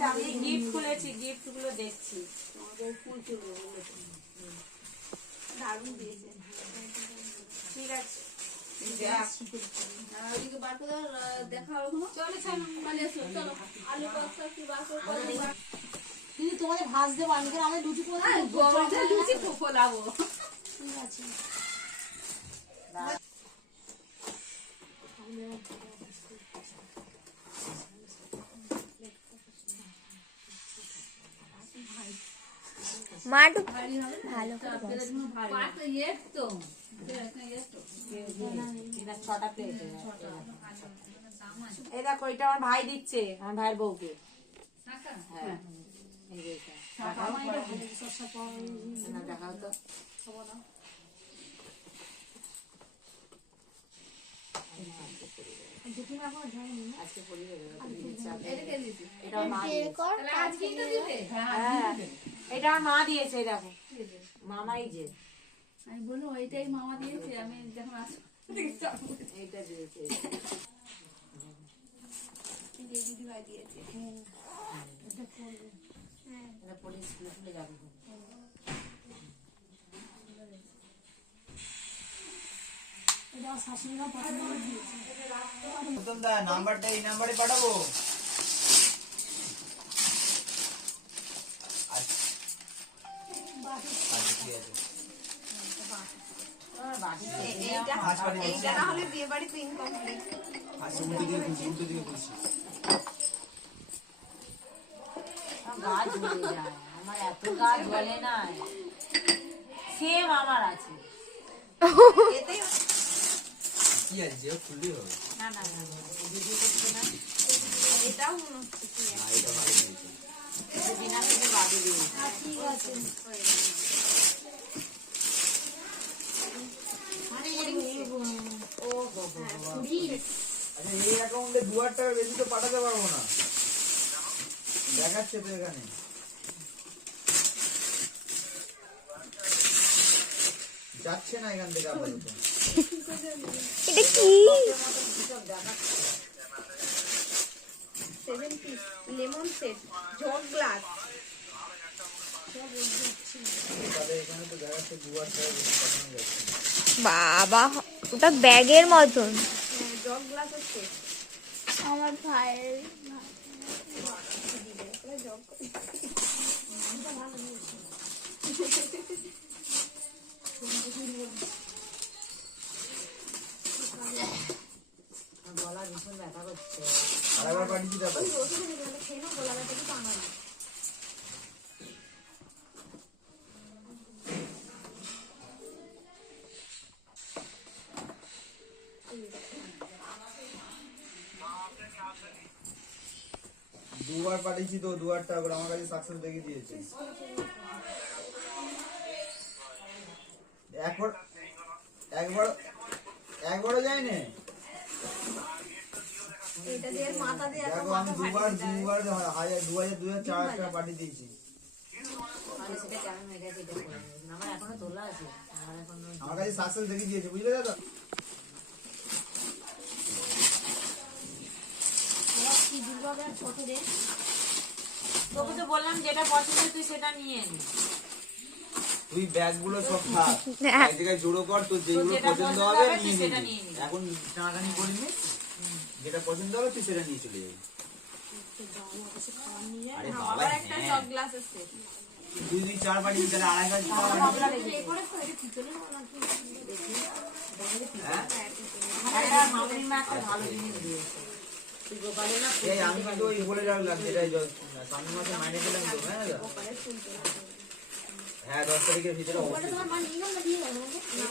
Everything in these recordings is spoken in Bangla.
আছে, আমি গিফট খুলেছি, গিফট গুলো দেখছি। দারুণ দিয়েছে। ঠিক আছে তোমাদের ভাজ দেবো, আমি আমি লুচি করে লুচি ফোলাবো। ঠিক আছে। মা একটু ভালো করে ছটা প্লেট। এই দেখো, এটা আমার ভাই দিচ্ছে, আমার ভাইয়ের বউকে। হ্যাঁ এই যে এটা। না, দেখাও তো। আজকে পরিয়ে দেবে। এটা আমার মা দিয়েছে। হ্যাঁ, এটা আমার মা দিয়েছে, এই দেখো মামাই যে। আমি বলবো ওইটাই মামা দিয়েছে, আমি যখন এইটা দিয়েছে। দিদি ভাই দিয়েছে। এটা পরে স্কুলে চলে যাবে। এটা শাশুড়ি মা পছন্দ করে দিয়েছে। প্রথমটা নাম্বারটা এই নাম্বারে পাঠাবো। এইটা না হলে বিয়ে বাড়ি তো ইনকমপ্লিট। গা জ্বলে যায়, আমার এত গা জ্বলে না। সেম আমার আছে। কি আছে খুললেই হবে। না না না, ভিডিও করছে না। এটাও মনে হচ্ছে না, এটা ভালো হয়েছে। এটা বিনা থেকে বাদে দিয়ে। ঠিক আছে। আচ্ছা, এই অ্যাকাউন্টে 2000 টাকা বেশি তো পাঠাতে পারবো না, দেখাচ্ছে তো এখানে। যাচ্ছে না এখান থেকে আপাতত। এটা কি? 7 piece lemon set jug glass. তাহলে এখানে তো দেখাচ্ছে 2000 টাকা বেশি পাঠানো যাচ্ছে না। বাবা, ওটা ব্যাগের মতন। জগ গ্লাসের সেট। আমার ভাইয়ের গলা ভীষণ ব্যথা করছে। আরেকবার পাঠিয়েছি দেখো। দুবার পাঠিয়েছি তো, 2000 টাকা করে আমার কাছে সাকসেস দেখে দিয়েছে। একবারও যায়নি। এটা দিয়ে মাথা দিয়ে দেখো আমি দুবার 2000 টাকা পাঠিয়ে দিয়েছি। সেটা কেমন হয়ে গেছে এটা করে নেবেন। আমার এখনো তোলা আছে, আমার এখনো। আমার কাছে সাকসেস দেখে দিয়েছে, বুঝলে দাদা? কি দুর্গাবে ছোট রে। তোকে তো বললাম যেটা পছন্দ তুই সেটা নিয়ে নে। তুই ব্যাগগুলো সব থাক, এক জায়গায় জড়ো কর, তোর যেগুলো যেটা পছন্দ পছন্দ হবে হবে তুই নিয়ে সেটা নিবি। নিয়ে নিবি। এখন টানাটানি করিনি, যেটা পছন্দ হবে তুই সেটা নিয়ে চলে যাবি। আরে বাবা, আবার একটা জগ গ্লাসের সেট। তুই 4 পাঠিয়েছি, তাহলে 2500 টাকা। হ্যাঁ? একটা মামনি মা একটা ভালো জিনিস দিয়েছে। তুই গোপালে না এই আমি কিন্তু ওই বলে রাখলাম, যেটা সামনের মাসে মাইনে দিলাম তো, হ্যাঁ দাদা? হ্যাঁ, 10 তারিখের ভিতরে অবশ্যই।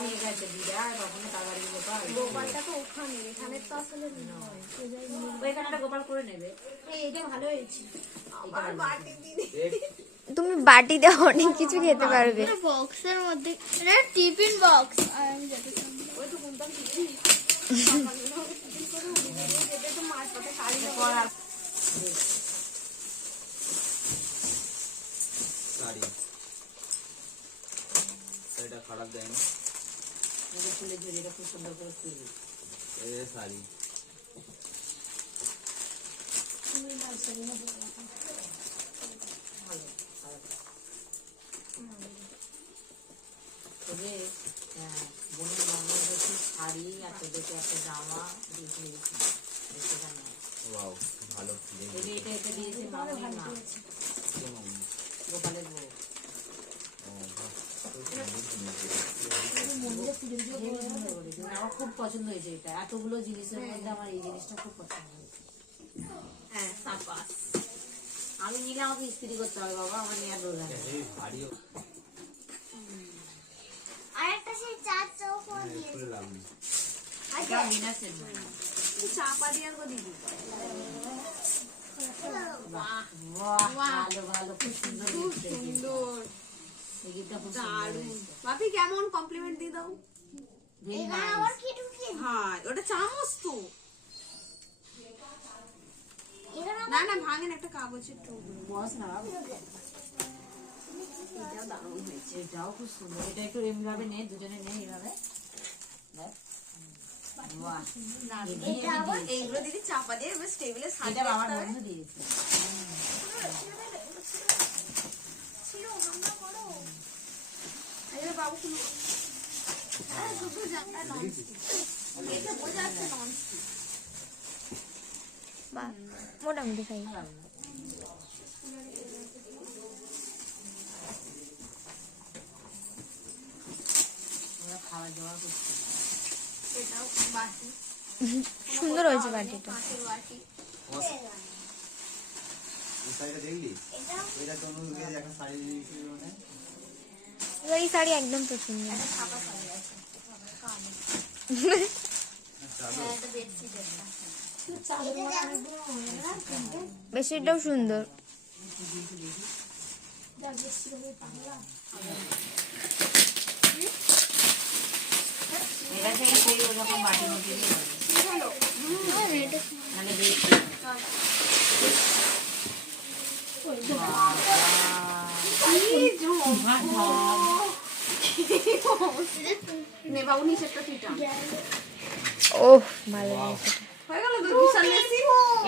নিয়ে গেছে দিদা, কখনো তাড়াতাড়ি গোপাল। গোপালটা তো ওখানে, এখানে তো আসলে নয়। ওইখানে একটা গোপাল করে নেবে। এইটা ভালো হয়েছে। আবার বাটি দিদি। তুমি বাটি দিয়ে অনেক কিছু খেতে পারবে। বক্সের মধ্যে এটা টিফিন বক্স। ওই তো কোনটাম দিদি। যেটা তো মার পাতে শাড়ি পড়া শাড়ি, শাড়িটা খারাপ দেয়নি। ফুলে ঝুড়িটা খুব সুন্দর করে তুলি। এই যে শাড়ি, ভালো, ভালো। তবে বোনের মামার দেখি শাড়ি আর তোদেরকে একটা জামা দিয়েছে দেখতে না। ওয়াও ভালো তবে এটা দিয়েছে মামার মা গোপালের বউ। আমার খুব পছন্দ হয়েছে এটা, এতগুলো জিনিসের মধ্যে আমার এই জিনিসটা খুব পছন্দ হয়েছে। হ্যাঁ সাবাস। আমি নিলে আমাকে ইস্ত্রি করতে হবে বাবা, আমার নেওয়ার দরকার নেই। ভারীও আরেকটা সেই চার চৌকো দিয়ে খুলে লাভ নেই। এটা মিনাসের না। চাপা দিয়ে করে দিবি। বাহ বাহ, ভালো ভালো, খুব সুন্দর হয়েছে। এই গিফটটা খুব সুন্দর হয়েছে। বাপি কেমন কমপ্লিমেন্ট দিয়ে দাও। Very এখানে nice. আবার কি ঢুকিয়ে দিই? হ্যাঁ ওটা চামচ তো। এখানে না না ভাঙেন একটা কাগজের টুকরো। বস না বাবা। এটা দারুণ হয়েছে। এটাও খুব সুন্দর। এটা একটু এমনি ভাবে নে, দুজনে নে এইভাবে। দেখ। বাহ। এটা আবার এইগুলো দিদি চাপা দিয়ে বেশ টেবিলে এটা সাজিয়ে বাবার রাখতে হবে। বন্ধু দিয়েছে। ছিল আমরা করো। আরে বাবু কোনো হ্যাঁ শুধু জানটা ননস্টিক। এটা বোঝা যাচ্ছে ননস্টিক। বা মোটামুটি খাই। আমরা খাবার দাবার করছি। এটাও বাটি। সুন্দর হয়েছে বাটিটা। কাঁচের বাটি। এই শাড়িটা দেখলি? এটা এটা তো অনুকে একটা শাড়ি দিয়েছিল মানে এবার এই শাড়ি একদম পছন্দ। একটা ছাপা শাড়ি আছে। কালো। চাদর হ্যাঁ এটা বেডশিট একটা। বেশিটাও সুন্দর। এটা থেকে সেই ওরকম বাটি মধ্যে দিয়ে হবে। মানে দেখছি। নে বাবু নিচেরটা তুই টান। ওহ ভালো হয়েছে। হয়ে গেল তো বিশাল মেসি।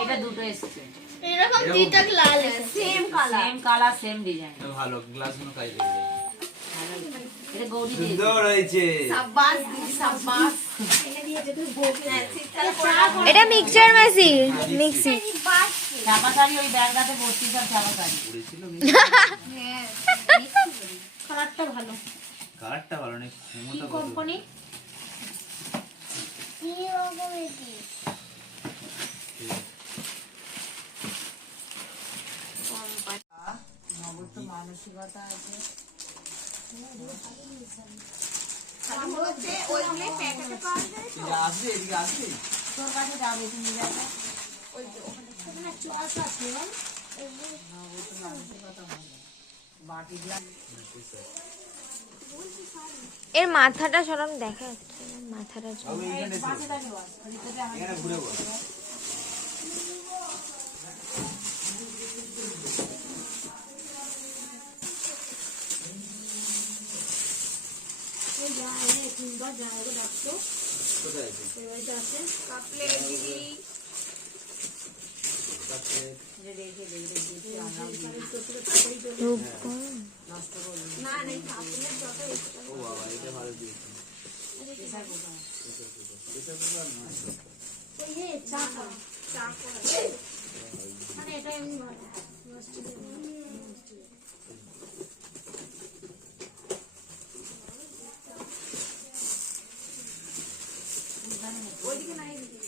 এটা দুটো এসছে। এরকম দুইটা লাল same colour. Same colour same design. ভালো গ্লাসগুলো কাজ করবে এটা গৌরী দিয়েছে। সুন্দর হয়েছে সাব্বাস দিদি সাব্বাস। হ্যাঁ, শীতকালে পরে রাখো। এটা মিক্সচার মেশি মিক্সি। চাপা শাড়ি ওই ব্যাগটাতে ভর্তি সব চাপা শাড়ি। পড়েছিল হ্যাঁ কালারটা ভালো। কালারটা ভালো নেই কি ক্ষমতা কত কোম্পানি? কি রকম এটি নবত মানসিকতা আছে। খালি হচ্ছে ওইগুলো প্যাকেটে পাওয়া যায় তো। এটা আসবে এদিকে আসবে তোর কাছে যাবে তুমি যাবে। ওই যে ওখানে নবত মানসিকতা ভালো। বাটি গ্লাস এর মাথাটা সরম দেখা যাচ্ছে না, মাথাটা বাবু এইখানে এসো। পাশে থাকে বস। ওদিকে আমাদের এখানে ঘুরে বস কোথায় আছে কাপলে দিদি তারপরে রেখে দিয়েছি আমরা রূপ নষ্ট করবো না। না না কাপলের যত এসে ও বাবা এটা ভালো দিয়েছে এসব কোথায়? এটা তো আর নয় চা করে মানে এটা এমনি ভালো ওইদিকে নাই দিদি